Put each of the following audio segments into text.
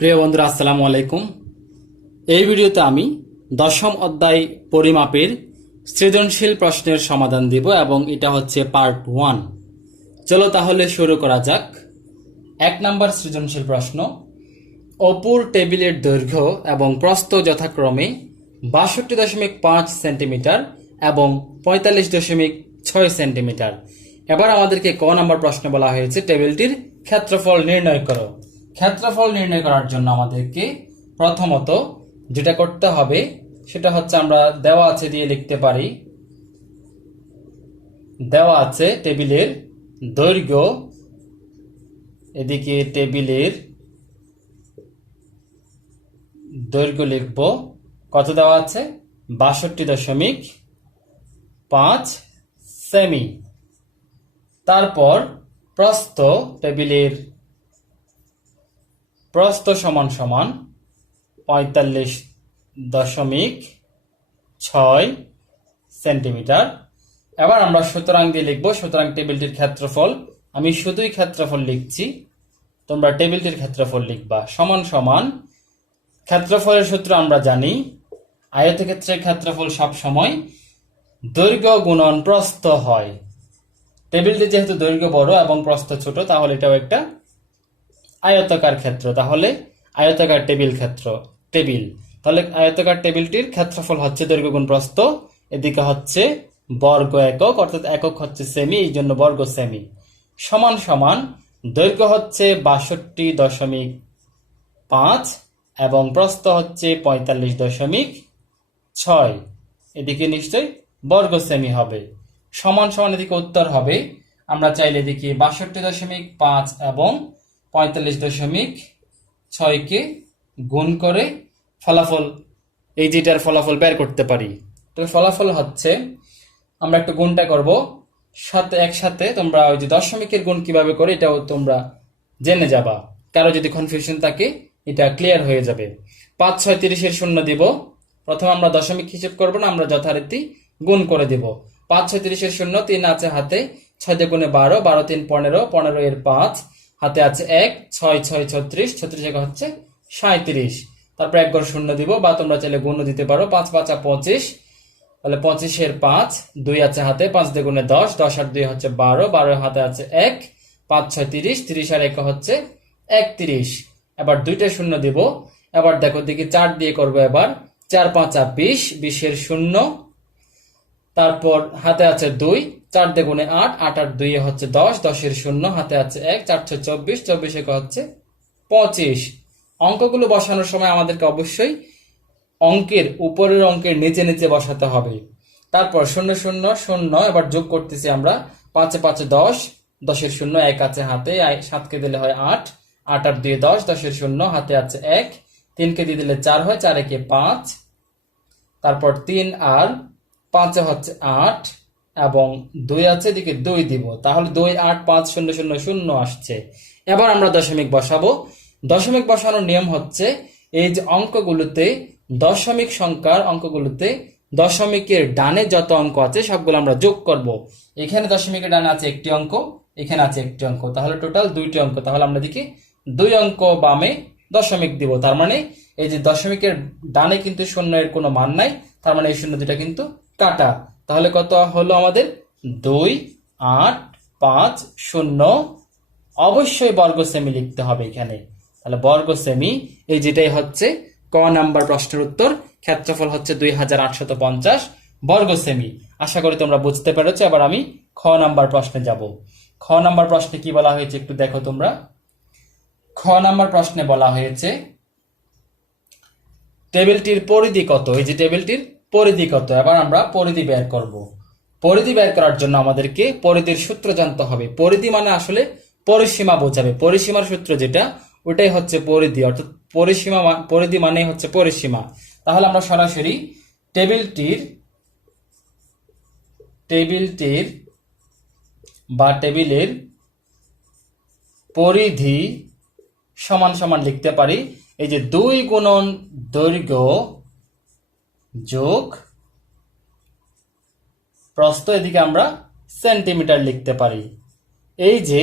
প্রিয় বন্ধুরা, আসসালামু আলাইকুম। এই ভিডিওতে আমি দশম অধ্যায় পরিমাপের সৃজনশীল প্রশ্নের সমাধান দিব এবং এটা হচ্ছে পার্ট 1। চলো তাহলে শুরু করা যাক। 1 নম্বর সৃজনশীল প্রশ্ন, অপুর টেবিলের দৈর্ঘ্য এবং প্রস্থ যথাক্রমে ৬২.৫ সেন্টিমিটার এবং ৪৫.৬ সেন্টিমিটার। এবার আমাদেরকে ক নম্বর প্রশ্ন বলা হয়েছে টেবিলটির ক্ষেত্রফল নির্ণয় করো। ক্ষেত্রফল নির্ণয় করার জন্য আমাদেরকে প্রথমত যেটা করতে হবে সেটা হচ্ছে আমরা দেওয়া আছে দিয়ে লিখতে পারি। দেওয়া আছে টেবিলের দৈর্ঘ্য, এদিকে টেবিলের দৈর্ঘ্য লিখব। কত দেওয়া আছে? ৬২.৫ সেমি। তারপর প্রস্থ, টেবিলের প্রস্থ সমান সমান ৪৫.৬ সেন্টিমিটার। এবার আমরা সুতরাং দিয়ে লিখব। সুতরাং টেবিলটির ক্ষেত্রফল, আমি শুধুই ক্ষেত্রফল লিখছি, তোমরা টেবিলটির ক্ষেত্রফল লিখবা। সমান সমান ক্ষেত্রফলের সূত্র আমরা জানি, আয়তক্ষেত্রের ক্ষেত্রফল সব সময় দৈর্ঘ্য গুণন প্রস্থ হয়। টেবিলটি যেহেতু দৈর্ঘ্য বড় এবং প্রস্থ ছোট, তাহলে এটাও একটা আয়তাকার ক্ষেত্র, তাহলে আয়তাকার টেবিল টেবিল। তাহলে আয়তাকার টেবিলটির ক্ষেত্রফল হচ্ছে দৈর্ঘ্য গুণ প্রস্থ, এদিকে হচ্ছে বর্গ একক, অর্থাৎ একক হচ্ছে সেমি, এই জন্য বর্গ সেমি। সমান সমান দৈর্ঘ্য হচ্ছে ৬২.৫ এবং প্রস্থ হচ্ছে ৪৫.৬, এদিকে নিশ্চয়ই বর্গ সেমি হবে। সমান সমান এদিকে উত্তর হবে, আমরা চাইলে এদিকে ৬২.৫ এবং ৪৫.৬ কে গুণ করে ফলাফল, এই যেটার ফলাফল বের করতে পারি। তো ফলাফল হচ্ছে, আমরা একটু গুণটা করব সাথে একসাথে। তোমরা ওই যে দশমিকের গুণ কিভাবে করে এটাও তোমরা জেনে যাবা, কারো যদি কনফিউশন থাকে এটা ক্লিয়ার হয়ে যাবে। ৫ ৬ ৩০ শূন্য দিব। প্রথমে আমরা দশমিক হিসেব করবো না, আমরা যথারীতি গুণ করে দিব। ৫ ৬ ৩০ শূন্য, ৩ আছে হাতে, ৬ দিয়ে গুণে ১২, ১২ ৩ ১৫, ১৫ এর ৫, হাতে আছে ১, ৬ ৬ ৩৬, ৩৬ এক হচ্ছে ৩৭। তারপর ১ ঘর শূন্য দিব, বা তোমরা চাইলে গুণ দিতে পারো। ৫ ৫ ২৫, তাহলে ২৫ এর ৫, ২ আছে হাতে, ৫ দিয়ে গুণে ১০, ১০ আর ২ হচ্ছে ১২, ১২ হাতে আছে ১, ৫ ৬ ৩০, ৩০ আর ১ হচ্ছে ৩১। এবার দুইটা শূন্য দিব। এবার দেখো দিকে ৪ দিয়ে করবো। এবার ৪ ৫ ২০, ২০ এর শূন্য, তারপর হাতে আছে ২, ৪ দিয়ে গুণে ৮, ৮ আর ২ হচ্ছে ১০, ১০ এর শূন্য, হাতে আছে ১, ৪ ৬ ২৪, ২৪ এক হচ্ছে ২৫। অঙ্কগুলো বসানোর সময় আমাদেরকে অবশ্যই অঙ্কের উপরের অঙ্কের নিচে নিচে বসাতে হবে। তারপর ০ ০ ০, এবার যোগ করতেছি আমরা। ৫ ৫ ১০, ১০ এর শূন্য, ১ আছে হাতে, ৭ কে দিলে হয় ৮, ৮ আর ২ ১০, ১০ এর শূন্য, হাতে আছে ১, ৩ কে দিয়ে দিলে ৪ হয়, ৪ একে ৫, তারপর ৩ আর ৫ হচ্ছে ৮ এবং ২ আছে, এদিকে ২ দিব। তাহলে ২ ৮ ৫ ০ ০ ০ আসছে। এবার আমরা দশমিক বসাবো। দশমিক বসানোর নিয়ম হচ্ছে, এই যে অঙ্কগুলোতে দশমিক সংখ্যার অঙ্কগুলোতে দশমিকের ডানে যত অঙ্ক আছে সবগুলো আমরা যোগ করব। এখানে দশমিকের ডানে আছে একটি অঙ্ক, এখানে আছে একটি অঙ্ক, তাহলে টোটাল ২টি অঙ্ক। তাহলে আমরা দেখি ২ অঙ্ক বামে দশমিক দিব। তার মানে এই যে দশমিকের ডানে কিন্তু শূন্যের কোনো মান নাই, তার মানে এই শূন্য দুটা কিন্তু কাটা। তাহলে কত হলো আমাদের? ২ ৮ ৫ ০। অবশ্যই বর্গ সেমি লিখতে হবে এখানে, তাহলে বর্গ সেমি। এই যেটাই হচ্ছে ক নাম্বার প্রশ্নের উত্তর। ক্ষেত্রফল হচ্ছে ২৮৫০ বর্গ সেমি। আশা করি তোমরা বুঝতে পেরেছো। এবার আমি খ নাম্বার প্রশ্নে যাব। খ নাম্বার প্রশ্নে কি বলা হয়েছে একটু দেখো তোমরা। খ নাম্বার প্রশ্নে বলা হয়েছে টেবিলটির পরিধি কত। এই যে টেবিলটির পরিধি কত, এবার আমরা পরিধি বের করব। পরিধি বের করার জন্য আমাদেরকে পরিধির সূত্র জানতে হবে। পরিধি মানে আসলে পরিসীমা বোঝাবে। পরিসীমার সূত্র যেটা, ওটাই হচ্ছে পরিধি, অর্থাৎ পরিধি মানে হচ্ছে পরিসীমা। তাহলে আমরা সরাসরি টেবিলের পরিধি সমান সমান লিখতে পারি, এই যে ২ গুণন দৈর্ঘ্য যোগ প্রস্থ, এদিকে আমরা সেন্টিমিটার লিখতে পারি। এই যে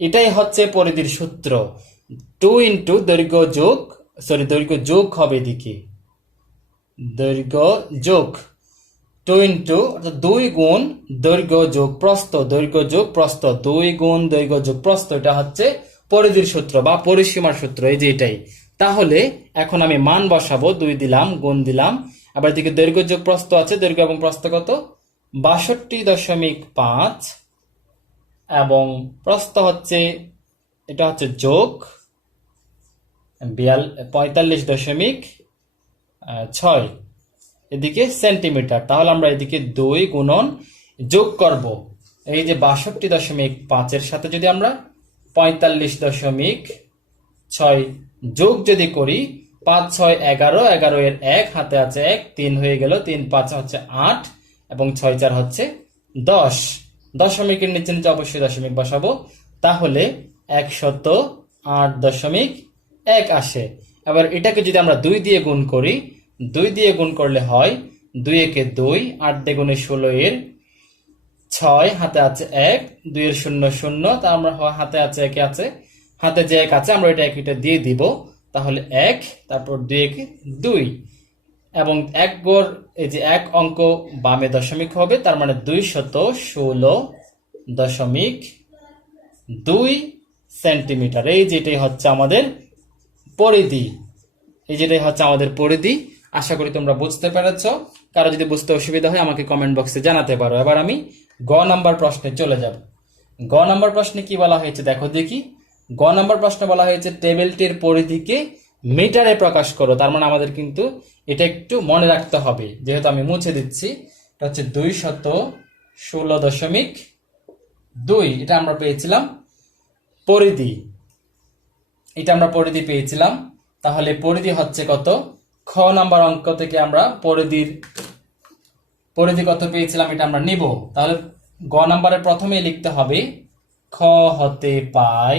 এটাই হচ্ছে পরিধির সূত্র, 2 ইন্টু দৈর্ঘ্য যোগ সরি দৈর্ঘ্য যোগ হবে এদিকে, দৈর্ঘ্য যোগ 2 ইন্টু অর্থাৎ 2 গুণ দৈর্ঘ্য যোগ প্রস্থ, দৈর্ঘ্য যোগ প্রস্থ, 2 গুণ দৈর্ঘ্য যোগ প্রস্থ, এটা হচ্ছে পরিধির সূত্র বা পরিসীমার সূত্র, এই যে এটাই। তাহলে এখন আমি মান বসাবো, 2 দিলাম, গুণ দিলাম, আবার এদিকে দৈর্ঘ্য যোগ প্রস্থ আছে, দৈর্ঘ্য এবং প্রস্থ কত 62.5 এবং প্রস্থ হচ্ছে এটা হচ্ছে যোগ 45.6 এদিকে সেন্টিমিটার। তাহলে আমরা এদিকে 2 গুণন যোগ করব এই যে 62.5 এর সাথে যদি আমরা 45.6 যোগ যদি করি, 5 6 11, 11 এর 1 হাতে আছে 1, 3 হয়ে গেল, 3 5 হচ্ছে 8 এবং 6 4 হচ্ছে 10। দশমিকের নিচে নিচে অবশ্যই দশমিক বসাবো, তাহলে 108.1 আসে। এবার এটাকে যদি আমরা 2 দিয়ে গুণ করি, 2 দিয়ে গুণ করলে হয় 2 একে 2, 8 দ্বিগুণে 16 এর 6, হাতে আছে 1, 2 এর 0 0, তা আমরা হাতে আছে 1 আছে, হাতে যে 1 আছে আমরা এটা একটা দিয়ে দিব, তাহলে 1, তারপর 2 একে 2 এবং 1 গড় এই যে 1 অঙ্ক বামে দশমিক হবে, তার মানে 216.2 সেন্টিমিটার। এই যেটাই হচ্ছে আমাদের পরিধি, এই যেটাই হচ্ছে আমাদের পরিধি। আশা করি তোমরা বুঝতে পেরেছ। কারো যদি বুঝতে অসুবিধা হয় আমাকে কমেন্ট বক্সে জানাতে পারো। এবার আমি গ নাম্বার প্রশ্নে চলে যাব। গ নাম্বার প্রশ্নে কি বলা হয়েছে দেখো দেখি। গ নাম্বার প্রশ্নে বলা হয়েছে টেবিলটির পরিধিকে মিটারে প্রকাশ করো। তার মানে আমাদের কিন্তু এটা একটু মনে রাখতে হবে, যেহেতু আমি মুছে দিচ্ছি। এটা হচ্ছে 216.2, এটা আমরা পেয়েছিলাম পরিধি, এটা আমরা পরিধি পেয়েছিলাম। তাহলে পরিধি হচ্ছে কত, খ নাম্বার অঙ্ক থেকে আমরা পরিধি কত পেয়েছিলাম এটা আমরা নিব। তাহলে গ নাম্বারের প্রথমে লিখতে হবে খ হতে পাই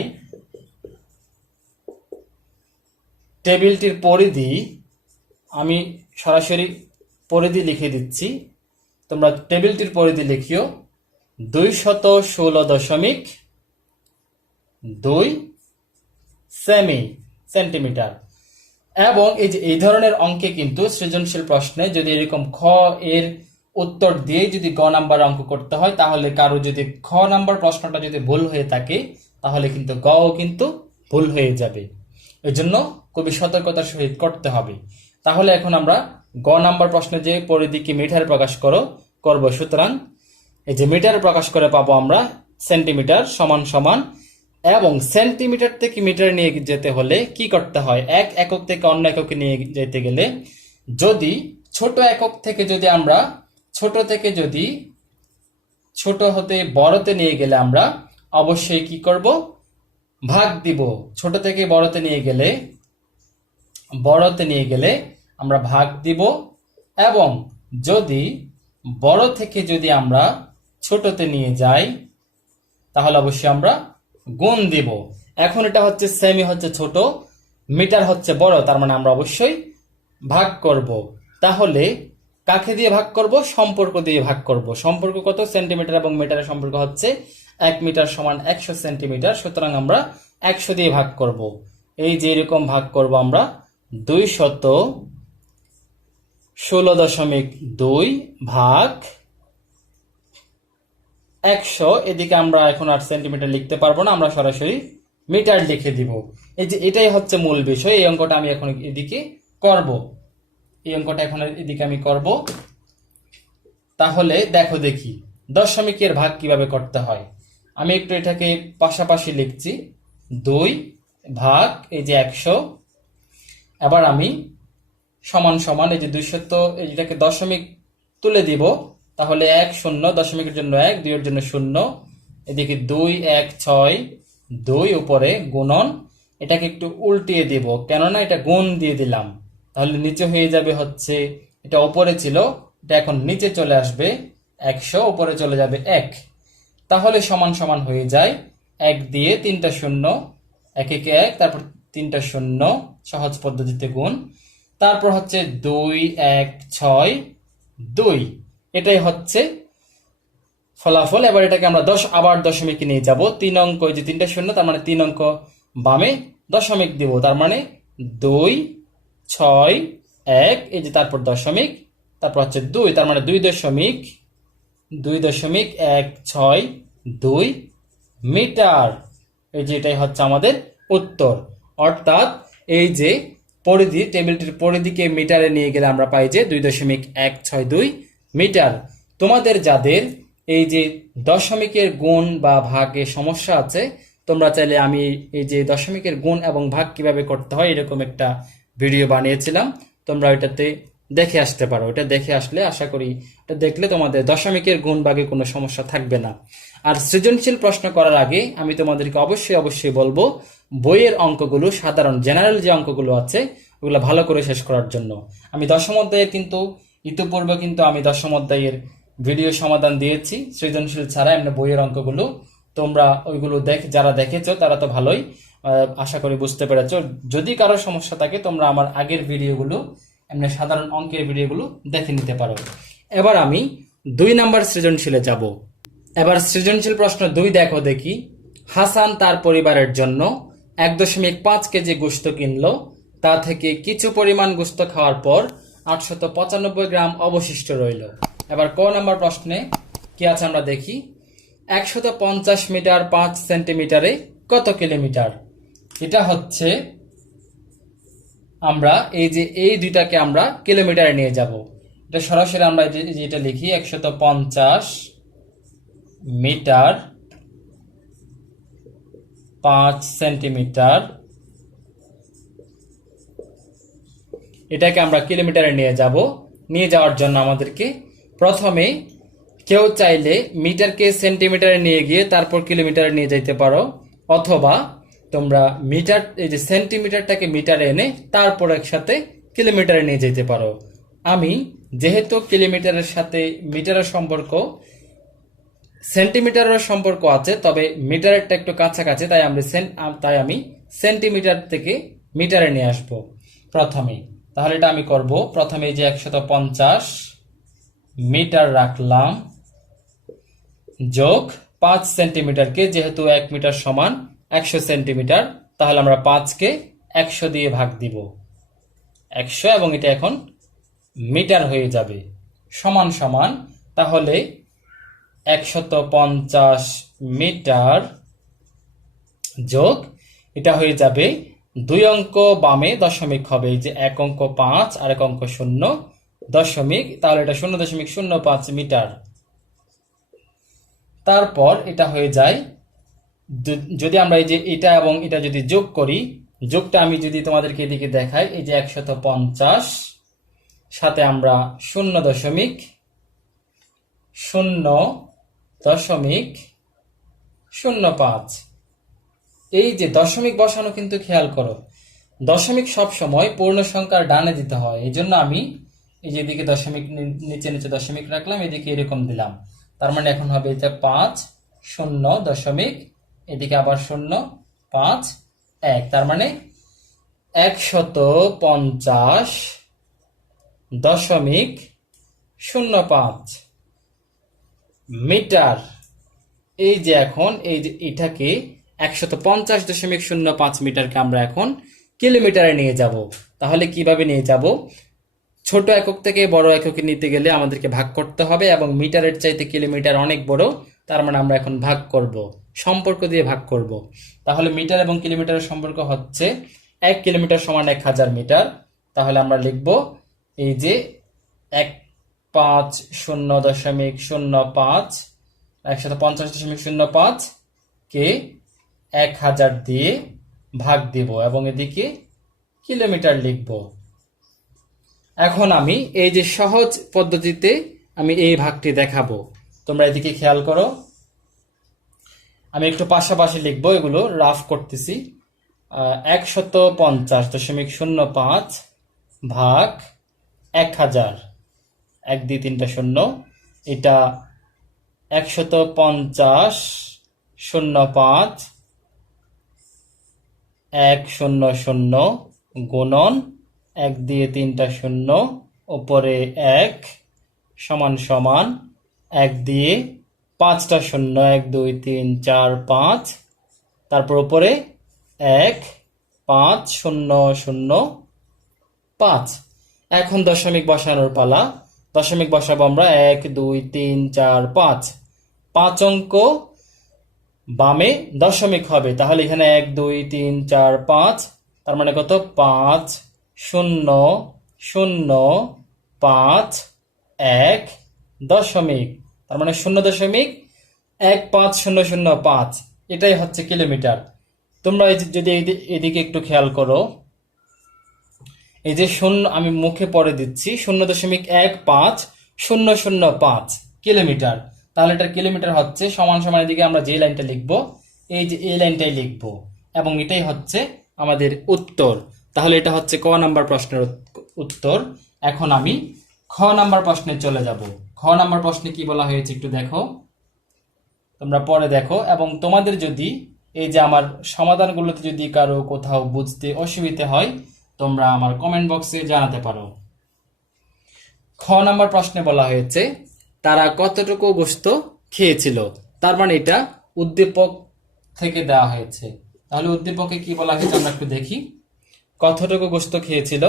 টেবিলটির পরিধি, আমি সরাসরি পরিধি লিখে দিচ্ছি, তোমরা টেবিলটির পরিধি লিখিও 216.2 সেন্টিমিটার। এবং এই যে এই ধরনের অঙ্কে কিন্তু সৃজনশীল প্রশ্নে যদি এরকম খ এর উত্তর দিয়ে যদি গ নাম্বার অঙ্ক করতে হয়, তাহলে কারো যদি খ নাম্বার প্রশ্নটা যদি ভুল হয়ে থাকে তাহলে কিন্তু গ কিন্তু ভুল হয়ে যাবে। এজন্য খুবই সতর্কতার সহিত করতে হবে। তাহলে এখন আমরা গ নাম্বার প্রশ্নে যে পরিধিকে মিটারে প্রকাশ করব, সুতরাং এই যে মিটারে প্রকাশ করে পাবো আমরা সেন্টিমিটার সমান সমান, এবং সেন্টিমিটার থেকে মিটারে নিয়ে যেতে হলে কি করতে হয়, এক একক থেকে অন্য এককে নিয়ে যেতে গেলে যদি ছোট একক থেকে যদি আমরা ছোট হতে বড়তে নিয়ে গেলে আমরা অবশ্যই কি করব, ভাগ দিব। ছোট থেকে বড়তে নিয়ে গেলে আমরা ভাগ দিব, এবং যদি বড় থেকে যদি আমরা ছোটতে নিয়ে যাই তাহলে অবশ্যই আমরা গুণ দিব। এখন এটা হচ্ছে সেমি হচ্ছে ছোট, মিটার হচ্ছে বড়, তার মানে আমরা অবশ্যই ভাগ করব। তাহলে কাকে দিয়ে ভাগ করব, সম্পর্ক দিয়ে ভাগ করব। সম্পর্ক কত, সেন্টিমিটার এবং মিটারের সম্পর্ক হচ্ছে 1 মিটার সমান 100 সেন্টিমিটার, সুতরাং আমরা 100 দিয়ে ভাগ করব। এই যে এরকম ভাগ করব আমরা 216.2 ভাগ 100। এদিকে আমরা এখন আর সেন্টিমিটার লিখতে পারবো না, আমরা সরাসরি মিটার লিখে দিব। এই যে এটাই হচ্ছে মূল বিষয়। এই অঙ্কটা আমি এখন এদিকে করব, তাহলে দেখো দেখি দশমিকের ভাগ কিভাবে করতে হয়। আমি একটু এটাকে পাশাপাশি লিখছি, 2 ভাগ এই যে 100। এবার আমি সমান সমান এই যে 200, এটাকে দশমিক তুলে দিব, তাহলে 1 0, দশমিকের জন্য 1, 2 এর জন্য 0, এদিকে 2 1 6 2 উপরে গুণন, এটাকে একটু উল্টিয়ে দিব, কেননা এটা গুণ দিয়ে দিলাম। তাহলে নিচে হয়ে যাবে হচ্ছে, এটা উপরে ছিল, এটা এখন নিচে চলে আসবে 100, উপরে চলে যাবে 1। তাহলে সমান সমান হয়ে যায় 1 দিয়ে 3টা 0, 1 1 1, তারপর 3টা 0, সহজ পদ্ধতিতে গুণ, তারপর হচ্ছে 2 1 6 2, এটাই হচ্ছে ফলাফল। এবার এটাকে আমরা আবার দশমিকে নিয়ে যাব, 3 অঙ্ক, যে 3টা 0, তার মানে 3 অঙ্ক বামে দশমিক দিব, তার মানে 2 6 1, এই যে তারপর দশমিক, তারপর হচ্ছে 2, তার মানে 2.216 মিটার। এই যে এটাই হচ্ছে আমাদের উত্তর। অর্থাৎ এই যে পরিধি, টেবিলটির পরিধিকে মিটারে নিয়ে গেলে আমরা পাই যে 2.162 মিটার। তোমাদের যাদের এই যে দশমিকের গুণ বা ভাগে সমস্যা আছে, তোমরা চাইলে আমি এই যে দশমিকের গুণ এবং ভাগ কিভাবে করতে হয় এরকম একটা ভিডিও বানিয়েছিলাম, তোমরা ওইটাতে দেখে আসতে পারো। এটা দেখে আসলে আশা করি, এটা দেখলে তোমাদের দশমিকের গুণ ভাগে কোনো সমস্যা থাকবে না। আর সৃজনশীল প্রশ্ন করার আগে আমি তোমাদেরকে অবশ্যই বলবো, বইয়ের অঙ্কগুলো, সাধারণ জেনারেল যে অঙ্কগুলো আছে ওগুলো ভালো করে শেষ করার জন্য। আমি দশম অধ্যায়ের কিন্তু ইতিপূর্বে কিন্তু আমি দশম অধ্যায়ের ভিডিও সমাধান দিয়েছি সৃজনশীল ছাড়া, এমনি বইয়ের অঙ্কগুলো। তোমরা ওইগুলো যারা দেখেছো তারা তো ভালোই আশা করি বুঝতে পেরেছো। যদি কারো সমস্যা থাকে তোমরা আমার আগের ভিডিওগুলো, এমনি সাধারণ অঙ্কের ভিডিওগুলো দেখে নিতে পারো। এবার আমি 2 নাম্বার সৃজনশীলে যাব। এবার সৃজনশীল প্রশ্ন 2 দেখো দেখি। হাসান তার পরিবারের জন্য 1.5 কেজি গোশত কিনলো, তা থেকে কিছু পরিমাণ গোশত খাওয়ার পর 895 গ্রাম অবশিষ্ট রইল। এবার ক নাম্বার প্রশ্নে কি আছে আমরা দেখি। 150 মিটার 5 সেন্টিমিটারে কত কিলোমিটার? এটা হচ্ছে আমরা এই যে এই দুইটাকে আমরা কিলোমিটারে নিয়ে যাব। এটা সরাসরি আমরা যেটা লিখি 150 মিটার 5 সেন্টিমিটার, এটাকে আমরা কিলোমিটারে নিয়ে যাব। নিয়ে যাওয়ার জন্য আমাদেরকে প্রথমে, কেউ চাইলে মিটারকে সেন্টিমিটারে নিয়ে গিয়ে তারপর কিলোমিটারে নিয়ে যেতে পারো, অথবা তোমরা মিটার, এই যে সেন্টিমিটারটাকে মিটারে এনে তারপর একসাথে কিলোমিটারে নিয়ে যেতে পারো। আমি যেহেতু কিলোমিটারের সাথে মিটারের সম্পর্ক, সেন্টিমিটারের সম্পর্ক আছে, তবে মিটারেরটা একটু কাছাকাছি, তাই আমি সেন্টিমিটার থেকে মিটারে নিয়ে আসব প্রথমে। তাহলে এটা আমি করব। প্রথমে এই যে 150 মিটার রাখলাম, যোগ 5 সেন্টিমিটারকে, যেহেতু 1 মিটার সমান 100 সেন্টিমিটার, তাহলে আমরা 5কে 100 দিয়ে ভাগ দিব, 100, এবং এটা এখন মিটার হয়ে যাবে। সমান সমান, তাহলে 150 মিটার যোগ, এটা হয়ে যাবে 2 অঙ্ক বামে দশমিক হবে, এই যে 1 অঙ্ক 5 আর 1 অঙ্ক 0 দশমিক, তাহলে এটা 0.05 মিটার। তারপর এটা হয়ে যায়, যদি আমরা এই যে এটা এবং এটা যদি যোগ করি, যোগটা আমি যদি তোমাদেরকে এদিকে দেখাই, এই যে 150 সাথে আমরা 0.05, এই যে দশমিক বসানো, কিন্তু খেয়াল করো দশমিক সব সময় পূর্ণ সংখ্যার ডানে দিতে হয়। এই জন্য আমি এই যে এদিকে দশমিক, নিচে নিচে দশমিক রাখলাম, এদিকে এরকম দিলাম। তার মানে এখন হবে এটা 5 0 দশমিক, এদিকে আবার 0 5 1, তার মানে 150.05 মিটার। এই যে এখন এই যে এটাকে 150.05 মিটারকে আমরা এখন কিলোমিটারে নিয়ে যাব। তাহলে কিভাবে নিয়ে যাব? ছোট একক থেকে বড় এককে নিতে গেলে আমাদেরকে ভাগ করতে হবে, এবং মিটারের চাইতে কিলোমিটার অনেক বড়, তার মানে আমরা এখন ভাগ করব, সম্পর্ক দিয়ে ভাগ করব। তাহলে মিটার এবং কিলোমিটারের সম্পর্ক হচ্ছে 1 কিলোমিটার সমান 1000 মিটার। তাহলে আমরা লিখব এই যে 150.05 150.05 কে 1000 দিয়ে ভাগ দিব, এবং এদিকে কিলোমিটার লিখব। এখন আমি এই যে সহজ পদ্ধতিতে আমি এই ভাগটি দেখাবো, তোমরা এদিকে খেয়াল করো। আমি একটু পাশাপাশি লিখবো, এগুলো রাফ করতেছি। 150.05 ভাগ 1000, 1 2 3টা শূন্য, এটা 150.05 100 গুণন 1 দিয়ে 3টা শূন্য, উপরে 1 সমান সমান 1 দিয়ে 5টা শূন্য, 1 2 3 4 5, তারপর উপরে 1 5,0,0,5। এখন দশমিক বসানোর পালা। দশমিক বসাবো আমরা 1 2 3 4 5। 5 অঙ্ক বামে দশমিক হবে, তাহলে এখানে 1 2 3 4 5, তার মানে কত 5,0,0,5 1 দশমিক, তার মানে 0.150005। এটাই হচ্ছে কিলোমিটার। তোমরা যদি এদিকে একটু খেয়াল করো, এই যে শূন্য আমি মুখে পড়ে দিচ্ছি 0.150005 কিলোমিটার, তাহলে এটার কিলোমিটার হচ্ছে সমান সমান, এদিকে আমরা যে লাইনটা লিখবো এই যে এই লাইনটাই লিখবো, এবং এটাই হচ্ছে আমাদের উত্তর। তাহলে এটা হচ্ছে ক নাম্বার প্রশ্নের উত্তর। এখন আমি খ নাম্বার প্রশ্নে চলে যাব। খ নাম্বার প্রশ্নে কি বলা হয়েছে একটু দেখো, তোমরা পরে দেখো, এবং তোমাদের যদি এই যে আমার সমাধানগুলোতে যদি কারো কোথাও বুঝতে অসুবিধা হয় তোমরা আমার কমেন্ট বক্সে জানাতে পারো। খ নাম্বার প্রশ্নে বলা হয়েছে তারা কতটুকু গোশত খেয়েছিল, তার মানে এটা উদ্দীপক থেকে দেওয়া হয়েছে। তাহলে উদ্দীপকে কি বলা হয়েছে আমরা একটু দেখি। কতটুকু গোশত খেয়েছিল?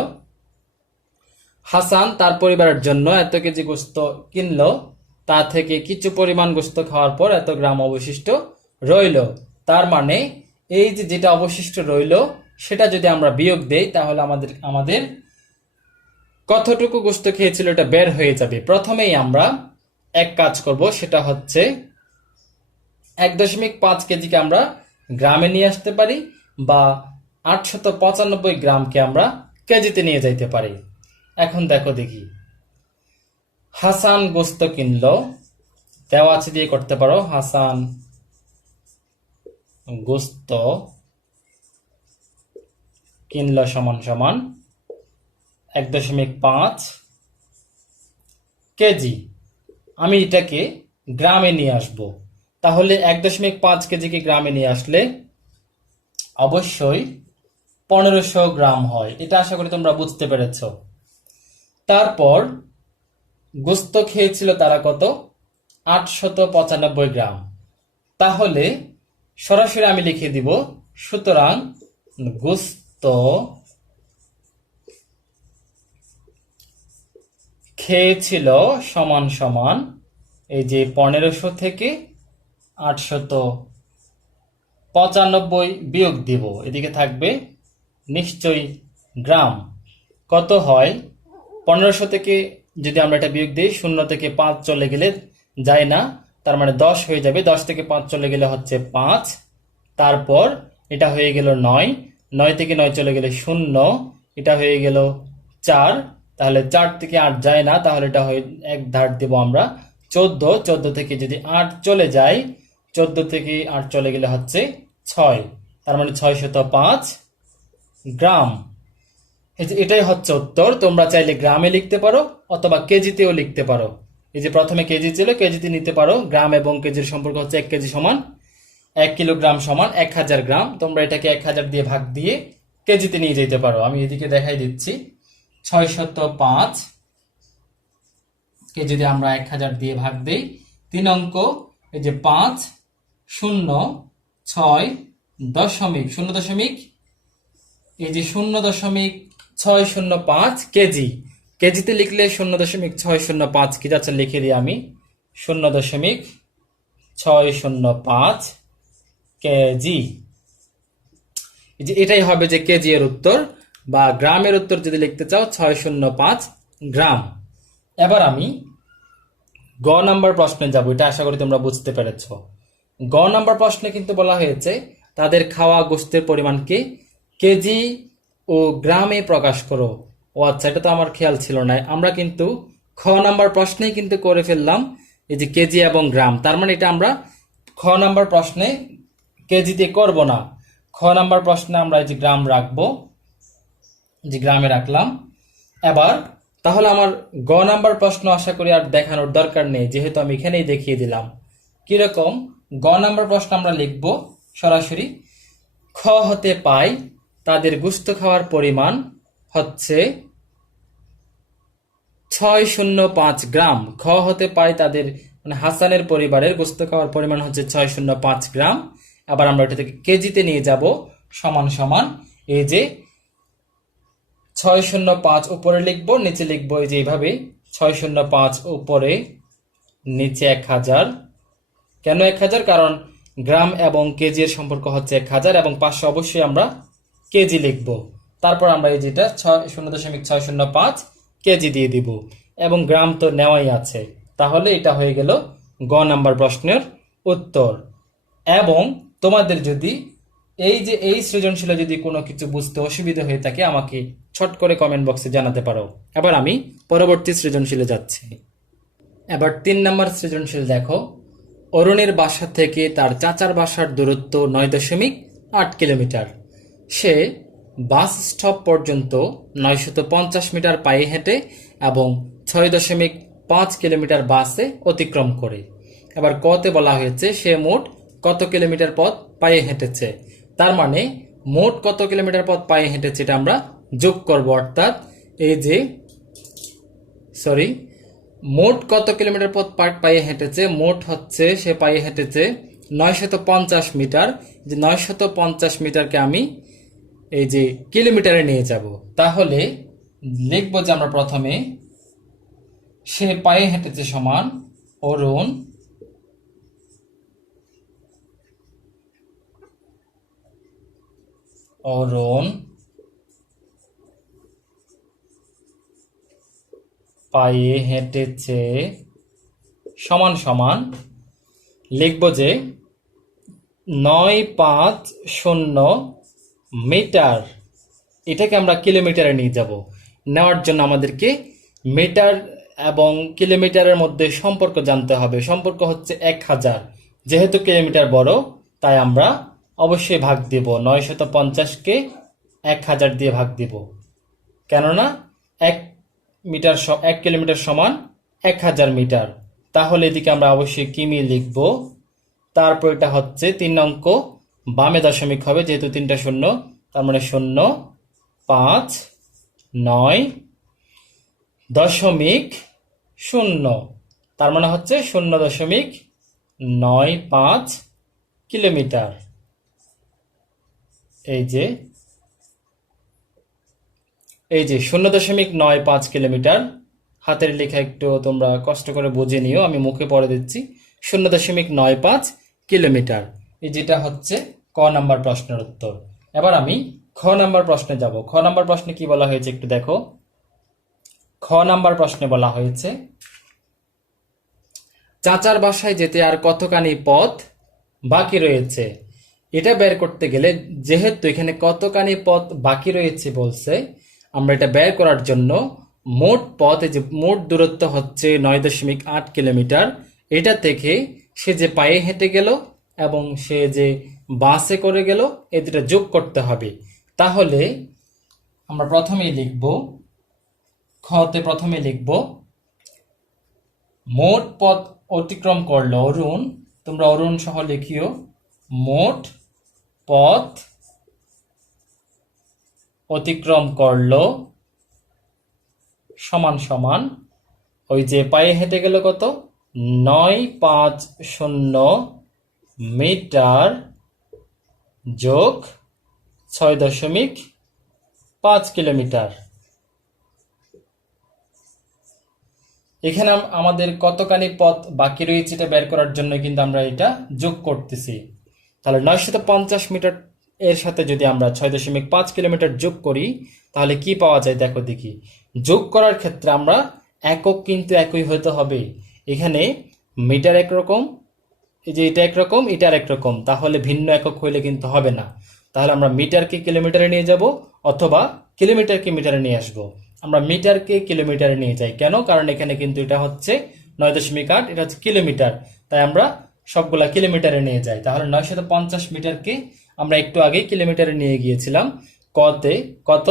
হাসান তার পরিবারের জন্য এত কেজি গোশত কিনলো, তা থেকে কিছু পরিমাণ গোশত খাওয়ার পর এত গ্রাম অবশিষ্ট রইল। তার মানে এই যে যেটা অবশিষ্ট রইল সেটা যদি আমরা বিয়োগ দেই তাহলে আমাদের কতটুকু গোশত খেয়েছিল এটা বের হয়ে যাবে। প্রথমেই আমরা এক কাজ করব, সেটা হচ্ছে 1.5 কেজিকে আমরা গ্রামে নিয়ে আসতে পারি, বা 895 গ্রামকে আমরা কেজিতে নিয়ে যাইতে পারি। এখন দেখো দেখি, হাসান গোশত কিনলো, দেওয়া আছে দিয়ে করতে পারো, হাসান গোশত কিনলো সমান সমান 1.5 কেজি। আমি এটাকে গ্রামে নিয়ে আসব, তাহলে 1.5 কেজিকে গ্রামে নিয়ে আসলে অবশ্যই 1500 গ্রাম হয়। এটা আশা করি তোমরা বুঝতে পেরেছ। তারপর গোশত খেয়েছিল তারা কত? 895 গ্রাম। তাহলে সরাসরি আমি লিখে দিব, সুতরাং গোশত খেয়েছিল সমান সমান এই যে 1500 থেকে 895 বিয়োগ দিব, এদিকে থাকবে নিশ্চয়ই গ্রাম। কত হয়? 1500 থেকে যদি আমরা এটা বিয়োগ দিই, 0 থেকে 5 চলে গেলে যায় না, তার মানে 10 হয়ে যাবে। 10 থেকে 5 চলে গেলে হচ্ছে 5, তারপর এটা হয়ে গেল 9, 9 থেকে 9 চলে গেলে 0, এটা হয়ে গেল 4, তাহলে 4 থেকে 8 যায় না, তাহলে এটা হয়ে এক ধার দেব আমরা 14, 14 থেকে যদি 8 চলে যায়, 14 থেকে 8 চলে গেলে হচ্ছে 6, তার মানে 605 গ্রাম। এটাই হচ্ছে উত্তর। তোমরা চাইলে গ্রামে লিখতে পারো অথবা কেজিতেও লিখতে পারো। এই যে প্রথমে কেজি ছিল, কেজিতে নিতে পারো। গ্রাম এবং কেজির সম্পর্ক হচ্ছে 1 কেজি সমান 1 কিলোগ্রাম সমান 1000 গ্রাম। তোমরা এটাকে 1000 দিয়ে ভাগ দিয়ে কেজিতে নিয়ে যেতে পারো। আমি এদিকে দেখাই দিচ্ছি, 605 কে যদি আমরা 1000 দিয়ে ভাগ দেই, 3 অঙ্ক এই যে 5 0 6 দশমিক 0 দশমিক এই যে 0.605 কেজি। কেজিতে লিখলে 0.605 কি যাচ্ছে, লিখে দিই আমি 0.605 কেজি। এটাই হবে যে কেজি এর উত্তর, বা গ্রামের উত্তর যদি লিখতে চাও 605 গ্রাম। এবার আমি গ নাম্বার প্রশ্নে যাব। এটা আশা করি তোমরা বুঝতে পেরেছ। গ নাম্বার প্রশ্নে কিন্তু বলা হয়েছে তাদের খাওয়া গোশতের পরিমাণকে কেজি ও গ্রামে প্রকাশ করো। ও আচ্ছা, এটা তো আমার খেয়াল ছিল না। আমরা কিন্তু খ নাম্বার প্রশ্নেই কিন্তু করে ফেললাম এই যে কেজি এবং গ্রাম। তার মানে এটা আমরা খ নাম্বার প্রশ্নে কেজিতে করব না। খ নাম্বার প্রশ্নে আমরা এই যে গ্রাম রাখবো, যে গ্রামে রাখলাম। এবার তাহলে আমার গ নাম্বার প্রশ্ন আশা করি আর দেখানোর দরকার নেই, যেহেতু আমি এখানেই দেখিয়ে দিলাম। কিরকম? গ নাম্বার প্রশ্ন আমরা লিখব সরাসরি, খ হতে পাই তাদের গোশত খাওয়ার পরিমাণ হচ্ছে 605 গ্রাম। খ হতে পাই তাদের মানে হাসানের পরিবারের গোশত খাওয়ার পরিমাণ হচ্ছে 605 গ্রাম। আবার আমরা এটা থেকে কেজিতে নিয়ে যাব, সমান সমান এই যে 605 উপরে লিখবো, নিচে লিখবো এই যে এইভাবে 605 উপরে, নিচে 1000। কেন 1000? কারণ গ্রাম এবং কেজি এর সম্পর্ক হচ্ছে 1000 এবং 500 অবশ্যই আমরা কেজি লিখবো। তারপর আমরা এই যেটা 0.605 কেজি দিয়ে দিব এবং গ্রাম তো নেওয়াই আছে, তাহলে এটা হয়ে গেল গ নাম্বার প্রশ্নের উত্তর। এবং তোমাদের যদি এই সৃজনশীলে যদি কোনো কিছু বুঝতে অসুবিধা হয়ে থাকে আমাকে ছট করে কমেন্ট বক্সে জানাতে পারো। এবার আমি পরবর্তী সৃজনশীলে যাচ্ছি। এবার 3 নাম্বার সৃজনশীল দেখো, অরুণের বাসা থেকে তার চাচার বাসার দূরত্ব 9.8 কিলোমিটার। সে বাস স্টপ পর্যন্ত 950 মিটার পায়ে হেঁটে এবং 6.5 কিলোমিটার বাসে অতিক্রম করে। এবার কতে বলা হয়েছে সে মোট কত কিলোমিটার পথ পায়ে হেঁটেছে। তার মানে মোট কত কিলোমিটার পথ পায়ে হেঁটেছে এটা আমরা যোগ করব, অর্থাৎ এই যে মোট কত কিলোমিটার পথ পায়ে হেঁটেছে, মোট হচ্ছে সে পায়ে হেঁটেছে 950 মিটার। যে 950 মিটারকে আমি এই যে কিলোমিটারে নিয়ে যাব, তাহলে লিখব যে আমরা প্রথমে সে পায়ে হেঁটেছে সমান অরুণ পায়ে হেঁটেছে সমান সমান লিখব যে 950 মিটার। এটাকে আমরা কিলোমিটারে নিয়ে যাব। নেওয়ার জন্য আমাদেরকে মিটার এবং কিলোমিটারের মধ্যে সম্পর্ক জানতে হবে। সম্পর্ক হচ্ছে 1000। যেহেতু কিলোমিটার বড় তাই আমরা অবশ্যই ভাগ দেব, 950কে 1000 দিয়ে ভাগ দেব, কেননা 1 কিলোমিটার সমান 1000 মিটার। তাহলে এদিকে আমরা অবশ্যই কিমি লিখব। তারপর এটা হচ্ছে 3 অঙ্ক, বামে দশমিক হবে যেহেতু 3টা শূন্য, তার মানে 0.5.0, তার মানে হচ্ছে 0.95 কিলোমিটার। এই যে 0.95 কিলোমিটার। হাতের লেখা একটু তোমরা কষ্ট করে বুঝে নিও, আমি মুখে পড়ে দিচ্ছি। 0.95 কিলোমিটার। এই যেটা হচ্ছে ক নাম্বার প্রশ্নের উত্তর। এবার আমি খ নাম্বার প্রশ্নে যাব। খ নাম্বার প্রশ্নে কি বলা হয়েছে একটু দেখো। খ নাম্বার প্রশ্নে বলা হয়েছে চাচার বাসায় যেতে আর কতখানি পথ বাকি রয়েছে। এটা বের করতে গেলে যেহেতু এখানে কতখানি পথ বাকি রয়েছে বলছে, আমরা এটা বের করার জন্য মোট পথ, এই যে মোট দূরত্ব হচ্ছে 9.8 কিলোমিটার। এটা থেকে সে যে পায়ে হেঁটে গেল এবং সে যে বাসে করে গেল, এই দুটা যোগ করতে হবে। তাহলে আমরা প্রথমেই লিখব, খতে প্রথমে লিখব মোট পথ অতিক্রম করলো অরুণ, তোমরা অরুণ সহ লিখিও, মোট পথ অতিক্রম করলো সমান সমান ওই যে পায়ে হেঁটে গেল কত 950 মিটার যোগ 6.5 কিলোমিটার। এখানে আমাদের কতখানি পথ বাকি রয়েছে এটা বের করার জন্য কিন্তু আমরা এটা যোগ করতেছি। তাহলে 950 মিটার এর সাথে যদি আমরা 6.5 কিলোমিটার যোগ করি তাহলে কি পাওয়া যায় দেখো দেখি। যোগ করার ক্ষেত্রে আমরা একক কিন্তু একই হতে হবে। এখানে মিটার একরকম, এই যে এটা একরকম, এটা একরকম, তাহলে ভিন্ন একক হইলে কিন্তু হবে না। তাহলে আমরা মিটারকে কিলোমিটারে নিয়ে যাব অথবা কিলোমিটারকে মিটারে নিয়ে আসবো। আমরা মিটারকে কিলোমিটারে নিয়ে যাই, কেন? কারণ এখানে কিন্তু এটা হচ্ছে 9.8, এটা হচ্ছে কিলোমিটার, তাই আমরা সবগুলা কিলোমিটারে নিয়ে যাই। তাহলে 950 মিটারকে আমরা একটু আগে কিলোমিটারে নিয়ে গিয়েছিলাম। কতে কত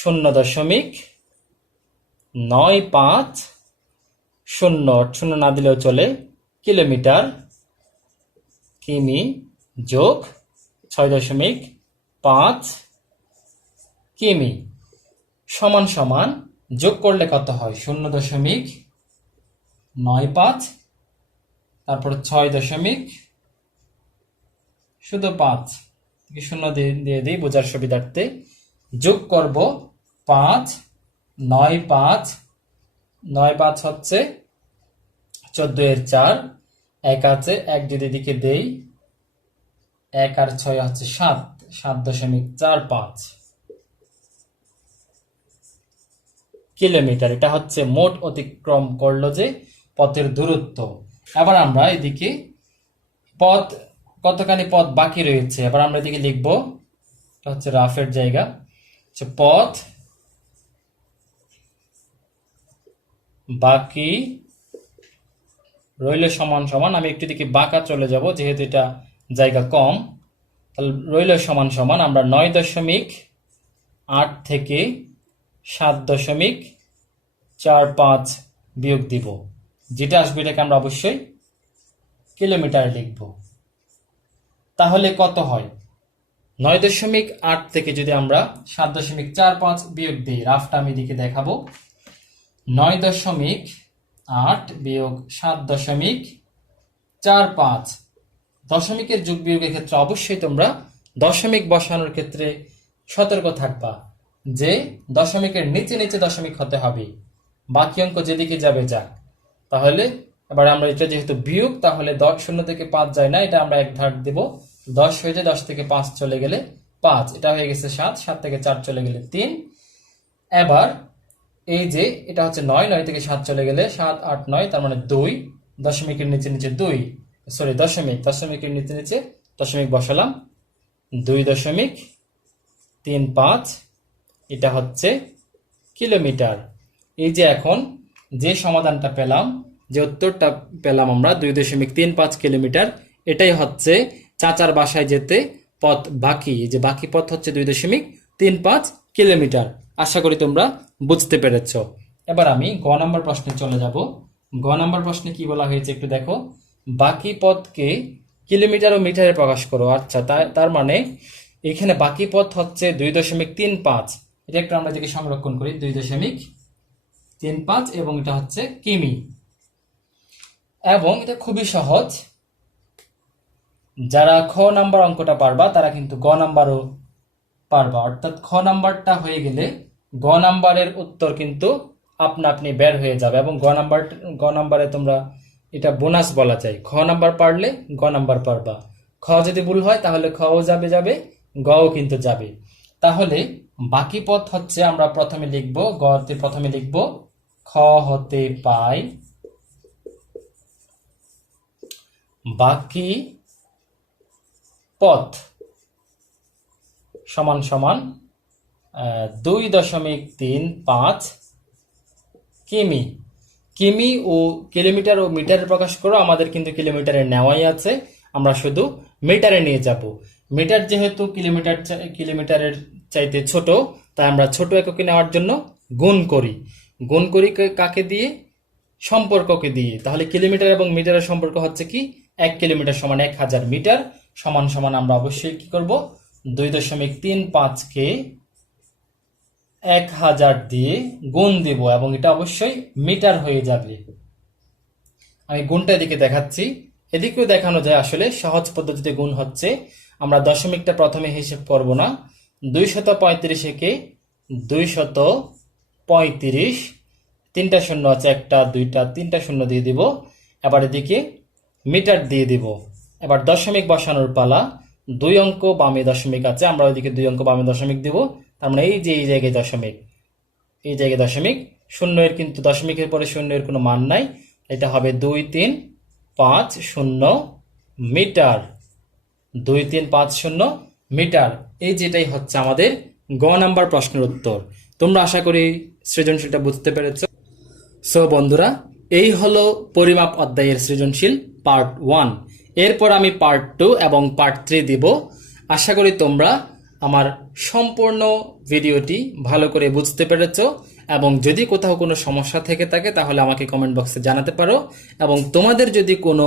0.950 না দিলেও চলে কিলোমিটার, কিমি যোগ 6.5 কিমি সমান সমান যোগ করলে কত হয় 0.95, তারপর 6.5 শূন্য দিয়ে দিই বোঝার সুবিধার্থে যোগ করব 5, 9 5, 9 5 হচ্ছে 14 এর 4, 1 আছে 1 যদি এদিকে দেই 1 আর 6 হচ্ছে 7, 7.45 কিলোমিটার। এটা হচ্ছে মোট অতিক্রম করলো যে পথের দূরত্ব। এবার আমরা এদিকে পথ কতখানি পথ বাকি রয়েছে, এবার আমরা এদিকে লিখব, এটা হচ্ছে রাফের জায়গা, পথ বাকি রইল সমান সমান, আমি একটু দিকে বাঁকা চলে যাব যেহেতু এটা জায়গা কম, তাহলে রইল সমান সমান আমরা 9.8 থেকে 7.45 বিয়োগ দিব, যেটা আসবে এটাকে আমরা অবশ্যই কিলোমিটার লিখব। তাহলে কত হয়? 9.8 থেকে যদি আমরা 7.45 বিয়োগ দিই, রাফটা আমি এদিকে দেখাবো, 9.8 বিয়োগ 7.45, দশমিকের যোগ বিয়োগের ক্ষেত্রে অবশ্যই তোমরা দশমিক বসানোর ক্ষেত্রে সতর্ক থাকবা যে দশমিকের নিচে নিচে দশমিক হতে হবে, বাকি অঙ্ক যেদিকে যাবে যাক। তাহলে এবার আমরা এটা যেহেতু বিয়োগ, তাহলে 0 থেকে 5 যায় না, এটা আমরা এক ধার দেব, 10 হয়ে যায়, 10 থেকে 5 চলে গেলে 5, এটা হয়ে গেছে 7, 7 থেকে 4 চলে গেলে 3। এবার এই যে এটা হচ্ছে 9, 9 থেকে 7 চলে গেলে 7 8 9, তার মানে 2, দশমিকের নিচে নিচে 2, সরি দশমিকের নিচে নিচে দশমিক বসালাম, 2.35, এটা হচ্ছে কিলোমিটার। এই যে এখন যে সমাধানটা পেলাম, যে উত্তরটা পেলাম আমরা 2.35 কিলোমিটার, এটাই হচ্ছে চাচার বাসায় যেতে পথ বাকি, যে বাকি পথ হচ্ছে 2.35 কিলোমিটার। আশা করি তোমরা বুঝতে পেরেছ। এবার আমি গ নাম্বার প্রশ্নে চলে যাব। গ নাম্বার প্রশ্নে কি বলা হয়েছে একটু দেখো, বাকি পথকে কিলোমিটার ও মিটারে প্রকাশ করো। আচ্ছা, তার মানে এখানে বাকি পথ হচ্ছে 2.35, এটা একটু আমরা এদিকে সংরক্ষণ করি, 2.35 এবং এটা হচ্ছে কিমি, এবং এটা খুবই সহজ। যারা খ নাম্বার অঙ্কটা পারবা তারা কিন্তু গ নাম্বারও পারবা, অর্থাৎ খ নাম্বারটা হয়ে গেলে গ নাম্বারের উত্তর কিন্তু আপনা আপনি বের হয়ে যাবে, এবং গ নাম্বারে তোমরা এটা বোনাস বলা যায়, খ নাম্বার পারলে গ নাম্বার পারবা, খ যদি ভুল হয় তাহলে খও যাবে, গও কিন্তু যাবে। তাহলে বাকি পথ হচ্ছে আমরা প্রথমে লিখব, গতে প্রথমে লিখব খ হতে পাই বাকি পথ সমান সমান 2.35 কিমি। কিমি ও কিলোমিটার ও মিটারে প্রকাশ করো, আমাদের কিন্তু কিলোমিটারে নেওয়াই আছে, আমরা শুধু মিটারে নিয়ে যাব। মিটার যেহেতু কিলোমিটারের চাইতে ছোট, তাই আমরা ছোট এককে নেওয়ার জন্য গুণ করি কাকে দিয়ে? সম্পর্ককে দিয়ে। তাহলে কিলোমিটার এবং মিটারের সম্পর্ক হচ্ছে কি? 1 কিলোমিটার সমান 1000 মিটার, সমান সমান আমরা অবশ্যই কি করব, 2.35 কে 1000 দিয়ে গুণ দিব, এবং এটা অবশ্যই মিটার হয়ে যাবে। আমি গুণটা এদিকে দেখাচ্ছি, এদিকেও দেখানো যায়। আসলে সহজ পদ্ধতিতে গুণ হচ্ছে, আমরা দশমিকটা প্রথমে হিসেব করব না, 235 কে 235, 3টা শূন্য আছে, 1টা 2টা 3টা শূন্য দিয়ে দিব। এবার এদিকে মিটার দিয়ে দিব। এবার দশমিক বসানোর পালা, 2 অঙ্ক বামে দশমিক আছে, আমরা ওইদিকে 2 অঙ্ক বামে দশমিক দিব, তার মানে এই যে এই জায়গায় দশমিক, এই জায়গায় দশমিক, শূন্যের কিন্তু দশমিকের পরে শূন্যের কোনো মান নাই, এটা হবে 2350 মিটার, 2350 মিটার। এই যেটাই হচ্ছে আমাদের গ নাম্বার প্রশ্নের উত্তর। তোমরা আশা করি সৃজনশীলটা বুঝতে পেরেছো। সো বন্ধুরা, এই হলো পরিমাপ অধ্যায়ের সৃজনশীল পার্ট 1। এরপর আমি পার্ট 2 এবং পার্ট 3 দিব। আশা করি তোমরা আমার সম্পূর্ণ ভিডিওটি ভালো করে বুঝতে পেরেছো, এবং যদি কোথাও কোনো সমস্যা থেকে থাকে তাহলে আমাকে কমেন্ট বক্সে জানাতে পারো। এবং তোমাদের যদি কোনো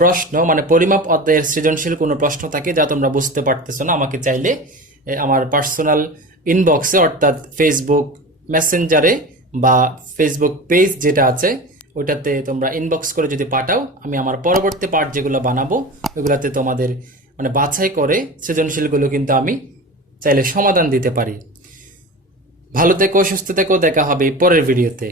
প্রশ্ন, মানে পরিমাপ অধ্যায়ের সৃজনশীল কোনো প্রশ্ন থাকে যা তোমরা বুঝতে পারতেছো না, আমাকে চাইলে আমার পার্সোনাল ইনবক্সে, অর্থাৎ ফেসবুক মেসেঞ্জারে বা ফেসবুক পেজ যেটা আছে ওইটাতে তোমরা ইনবক্স করে যদি পাঠাও, আমি আমার পরবর্তী পার্ট যেগুলো বানাবো ওগুলাতে তোমাদের মানে বাছাই করে সৃজনশীলগুলো কিন্তু আমি চাইলে সমাধান দিতে পারি। ভালো থেকো, সুস্থ থেকো, দেখা হবে পরের ভিডিওতে।